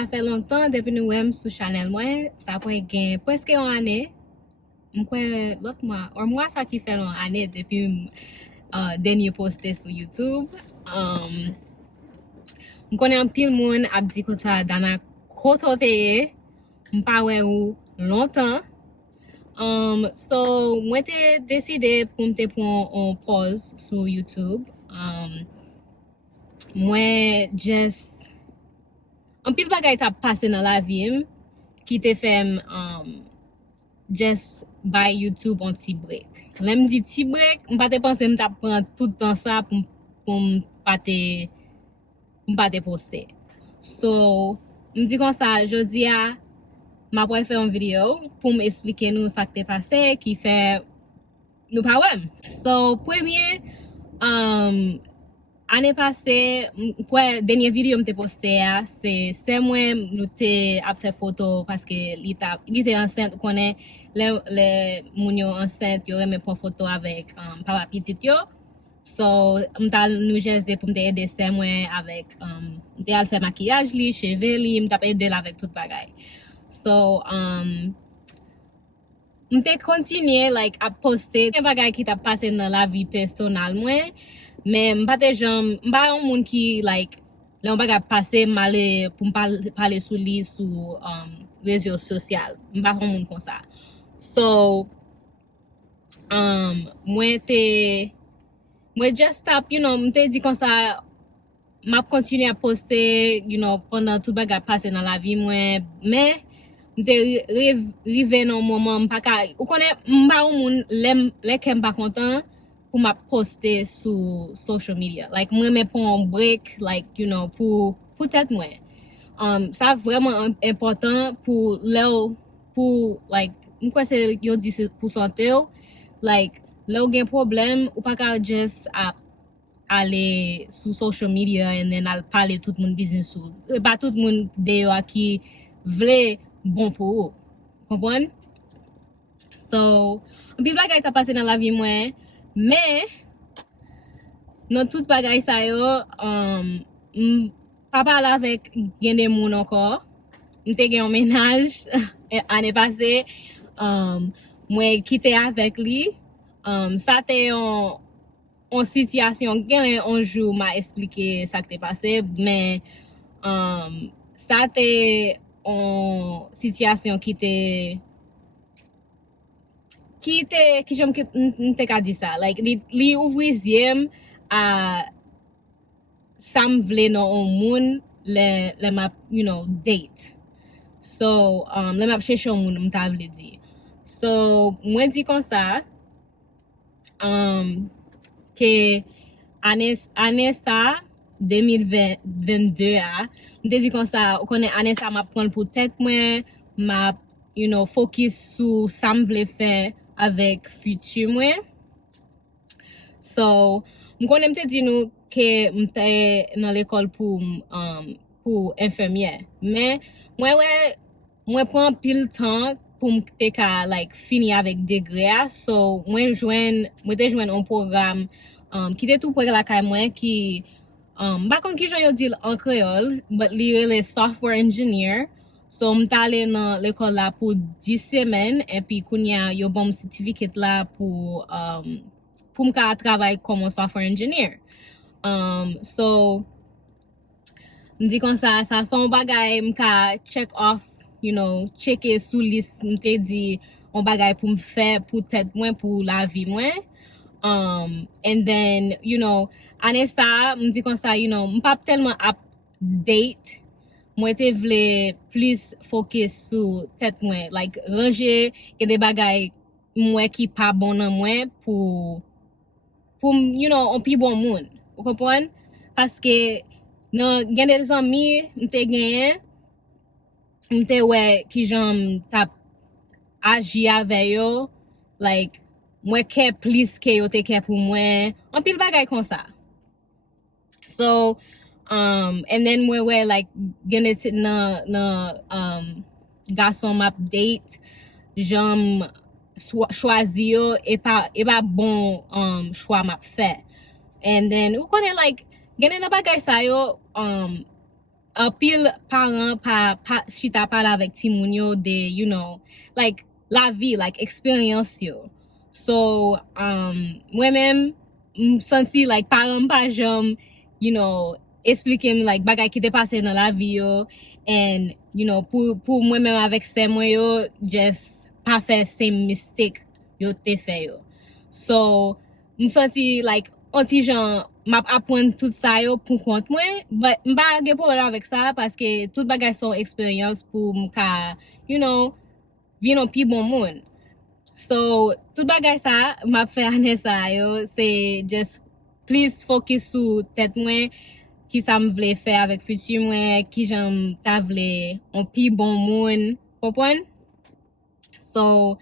ça fait longtemps depuis nous wèm sur channel moi, ça pourrait gagner presque une année. M'kwe l'autre mois, ou moi ça qui fait une année depuis dernier posté sur YouTube. M'konnais un pile moun ap di ko ça dans Kotem Te Ye, m'pa wè ou longtemps. So moi t'ai décidé pour me prendre en pause sur YouTube. Moi just un pile bagay t'a passé dans la vie qui te fait just by YouTube un petit break. Là me dit petit break, m'pas te penser m't'a prendre tout le temps ça pour m'pas te poster. So me dit comme ça jodi a m'a pour faire une vidéo pour m'expliquer nous ça qui t'est passé qui fait nous pas ouais. So premier année passée quoi dernière vidéo m'te posté c'est moi nous t'ai a fait photo parce que il était enceinte connaît les moun yo enceinte yo aime prendre photo avec papa petit yo. So m'ta nous jaser pour m'te aider c'est moi avec m'te al faire maquillage li cheveux li m'ta aider avec tout bagay. So m'te continuer like à poster des bagay qui t'a passé dans la vie personnelle moi mais m'pa te jam m'pa un monde qui like là on bagay passer mal pour parler sur lui sur réseaux sociaux m'pa un monde comme ça. So moi just stop m'te dit comme ça m'a continuer à poster pendant tout bagay passer dans la vie moi mais m'te rive dans moment m'pa ka ou connaît m'pa un monde les qui pas content pour m'a poster sur social media like moi me prend un break like pour tête moi ça vraiment important pour like m'kwa c'est yo 10% like là ou gen problème ou pas ka just aller sur social media and then al parler tout le monde business ou pas tout le monde de qui vle bon pour eux comprendre. So un pile bagay t'a passé dans la vie moi mais dans tout bagay ça yo pas parler avec gen des moun encore m'te gen un ménage année passée moi quitté avec lui ça t'est en situation gen un jour m'a expliqué ça qui t'est passé mais ça t'est en situation qui j'aime que t'ai ka dit ça like li ouvrième à ça me vle non un moun le m'a date. So le m'a chercher un moun m'ta vle di. So moi dit comme ça que année ça 2022 a m'te dit comme ça on connaît année ça m'a prendre pour tête moi m'a focus sur ça me vle faire avec futur moi. So m'konne m'te dit nous que m'te dans l'école pour infirmière mais moi prend pile temps pour m'te ka like fini avec degré so moi te joindre un programme qui était tout pour la caille moi qui pas comme qui j'en dit en créole but li le software engineer. So m'ta allé dans l'école là pour 10 semaines et puis kounya yo bon certificat là pour m'ka travailler comme un software engineer. So m'di comme ça son bagay m'ka check off checker sous liste m'te dit on bagay pour m'faire pour tête moi pour la vie moi and then année ça m'di comme ça m'pa tellement update moi te vle plus focus sur tête moi like ranger et des bagay moi qui pas bon dans moi pour on pi bon monde vous comprenez parce que non gen des amis m'te gagné m'te ouais qui j'aime tap agi avec yo like moi care plus que yo te care pour moi on pile bagay comme ça. So and then moi ouais like gen na garçon m'a date j'aime choisir et pas bon choix m'a fait and then ou connaît like gen na bagay ça yo un pile parent pa chita parle avec ti moun yo de, you know, like la vie, like experience yo. So, moi-même, senti like parent pa jam, you know, explique like bagay ki te pase dans la vie yo, and, you know, pour moi-même avec se mwen yo, just pa fe same mistake yo te fe yo. So, senti like, anti jan, map apprendre tout ça yo pour compte mwen, but mba ge problème avec ça parce que tout bagay son expérience pour mka, you know, vin pi bon moun. So, tout bagay ça, m'a fait ane ça yo, c'est just please focus sou tête mwen, ki sa m vle fè avec futur mwen, ki jan ta vle on pi bon moun, kompwen? So,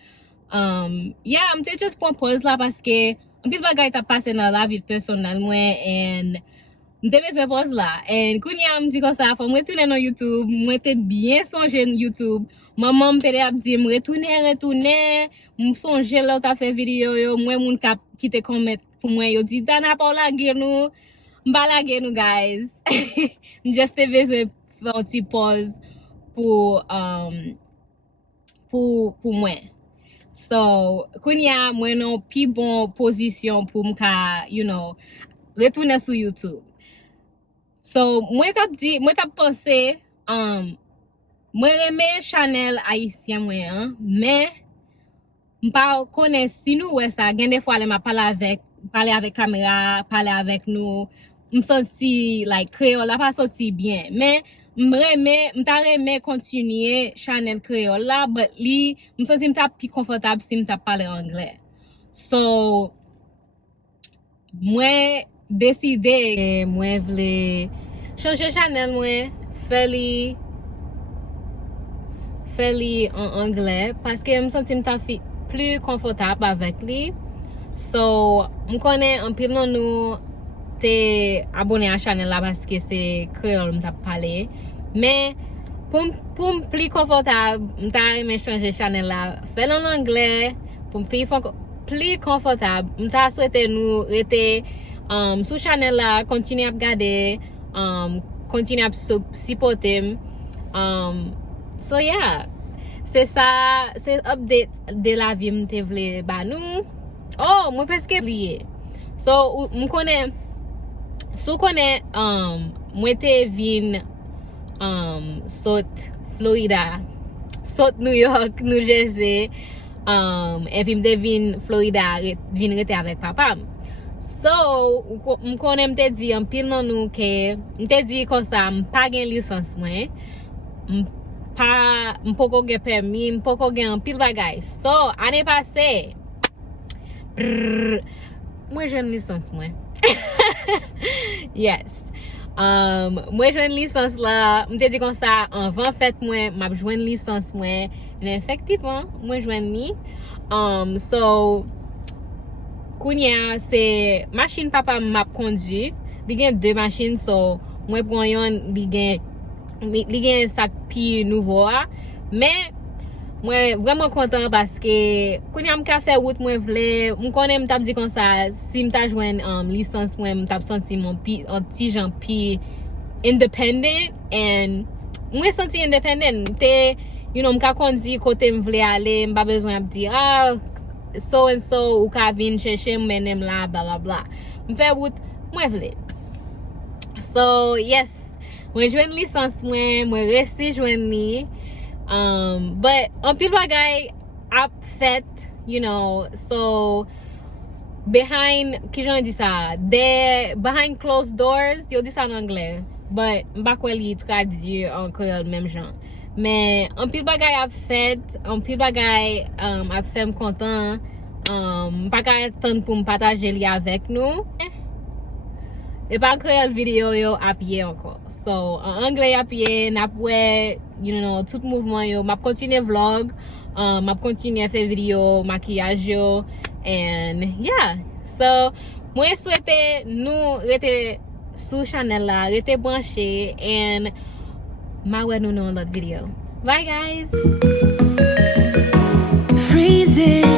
yeah, mte just pon pause la parce que un pil bagay ta pase dans la vie personnelle mwen, and mte bezwe pause la. And kounya m di kon sa, fò m retourne dans YouTube, mwen te bien sonje YouTube. Maman m pede ap di m retourne, m sonje la ou ta fè video yo, mwen moun kap ki te komet pou mwen yo di, Dana pa ou lage nou, mba lage nou guys. M just te bezwe fè un ti pause pour mwen. So, kounya mwen non pi bon position pour mka, you know, retourne sur YouTube. So, mwen tap pense, mwen reme channel haïtien mwen, mais mpa konen si nou wè sa, gen de fwa le ma pale avec caméra, pale avec nou, m senti like créole la pa soti bien, mais mta reme kontinye channel créole la, but li m senti mta pi confortable si mta pale anglais. So, mwen deside mwen vle changer channel mwen, fè li en anglais, parce que m senti mta plus confortable avec li. So, m konen an pil nan nou te abonné à channel la parce que c'est créole m'ta parlé, mais pour m plus confortable m'ta reme changer channel la fait en anglais pour m plus confortable. M'ta souhaité nous rete sous channel la, continuer à regarder, continuer à supporter. So yeah, c'est ça, c'est update de la vie m'te vle ba nou. Oh, moi presque oublié. So, m konen, sou konen, mwen te vin sot Florida, sot New York, New Jersey, epi mte vin Florida, vin rete avek papam. So, m konen mte di an pil nan nou ke, mte di kon sa, m pa gen lisans mwen, m poko gen permis, m poko gen an pil bagay. So, ane pase, mwen jwen lisans mwen. Yes. Mwen jwen lisans la, mte di kon sa, anvan fèt mwen, map jwen lisans mwen, en efektivan, mwen jwen ni. So, kounya, se machine papa map kondi, li gen 2 machine, so, mwen pran yon, li gen sak pi nouvo a, men, mwen vreman kontan paske kounya m ka fè wout mwen vle, m konen m tap di kon sa, si m ta jwen lisans mwen, m tap senti mon ti jan pi independent, and mwen senti independent, you know, m ka kondi kote m vle ale, m ba bezwen ap di, so and so, ou ka vin chèche m menem la, bla bla bla. M fè wout mwen vle. So, yes, mwen jwen lisans mwen resi jwen ni. But an pil bagay ap fet, you know, so behind, ki jan di sa, behind closed doors, yo di sa an anglais, but mbakwe li tradi an kreol menm jan. Men an pil bagay ap fet, an pil bagay ap fem kontan, mpaka tan pou mpataje li avek nou. E pa kreol video yo ap ye anko. So, an anglais ap ye, nap we, you know, tout mouvment yo, map kontine vlog, map kontine fe video, makiyaj yo, and yeah. So, mwen souwete nou rete sou channel la, rete branche, and ma we nou nan lot video. Bye guys! Freezing